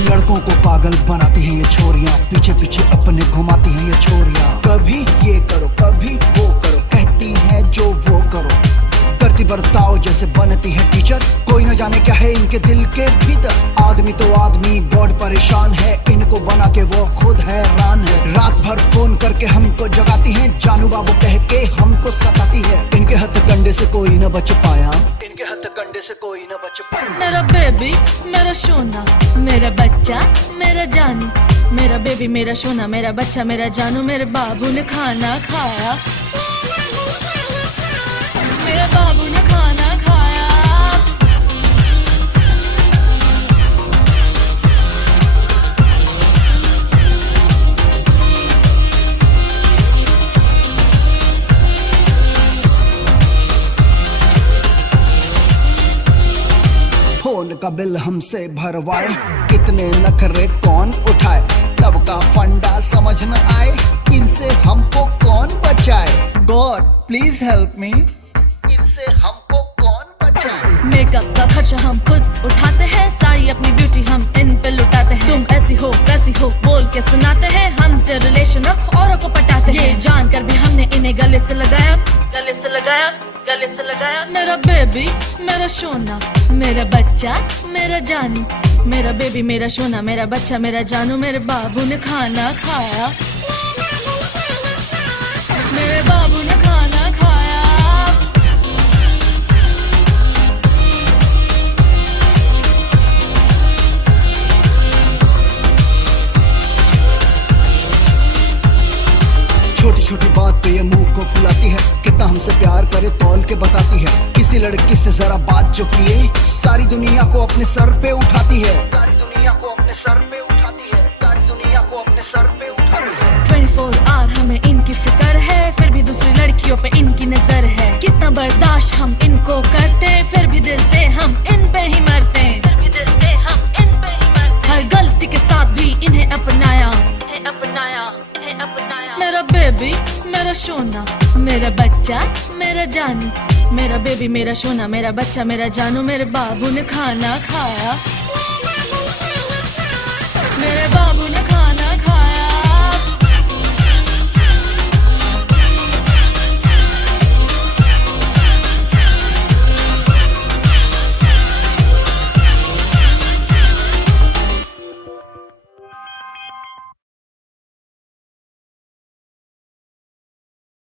लड़कों को पागल बनाती हैं ये छोरियां, पीछे पीछे अपने घुमाती हैं ये छोरियां। कभी ये करो कभी वो करो, कहती है जो वो करो, करती बर्ताव जैसे बनती है टीचर। कोई न जाने क्या है इनके दिल के भीतर। आदमी तो आदमी गॉड परेशान है, इनको बना के वो खुद हैरान है। रात भर फोन करके हमको जगाती हैं, जानू बाबू कह के हमको सताती है। इनके हथकंडे से कोई न बच पाया, इनके हथकंडे से कोई न बच पाया। मेरा बेबी मेरा सोना मेरा बच्चा मेरा जानू, मेरा बेबी मेरा सोना मेरा बच्चा मेरा जानू, मेरे बाबू ने खाना खाया, मेरे बाबू ने खाना खाया। फोन का बिल हमसे भरवाए, कितने नखरे कौन उठाए। तब का फंडा समझ न आए, इनसे हमको कौन बचाए। गॉड प्लीज हेल्प मी, इनसे हमको कौन बचाए। मेकअप का खर्चा हम खुद उठाते हैं, सारी अपनी ब्यूटी हम इन पे लुटाते हैं। तुम ऐसी हो वैसी हो बोल के सुनाते हैं, हमसे रिलेशन रख औरों को पटाते हैं। ये जानकर भी हमने इन्हें गले से लगाया, गले से लगाया, गले से लगाया। मेरा बेबी मेरा सोना मेरा बच्चा मेरा जानू, मेरा बेबी मेरा सोना मेरा बच्चा मेरा जानू, मेरे बाबू ने खाना खाया, मेरे बाबू ने खाना खाया। छोटी छोटी बात पे ये मुंह को फुलाती है, कितना हमसे प्यार करे तौल के बताती है। किसी लड़की से जरा बात जो किए, सारी दुनिया को अपने सर पे उठाती है, सारी दुनिया को अपने सर पे उठाती है, सारी दुनिया को अपने सर पे उठाती है। 24 आवर हमें इनकी फिक्र है, फिर भी दूसरी लड़कियों पे इनकी नजर है। कितना बर्दाश्त हम इनको करते, फिर भी दिल से हम इन पे ही मरते, फिर भी दिल से हम इन पे ही मरते। हर गलती के साथ भी इन्हें अपनाया, इन्हें अपनाया, इन्हें अपनाया। मेरा बेबी मेरा सोना मेरा बच्चा मेरा जानू, मेरा बेबी मेरा सोना मेरा बच्चा मेरा जानू, मेरे बाबू ने खाना खाया, मेरे बाबू ने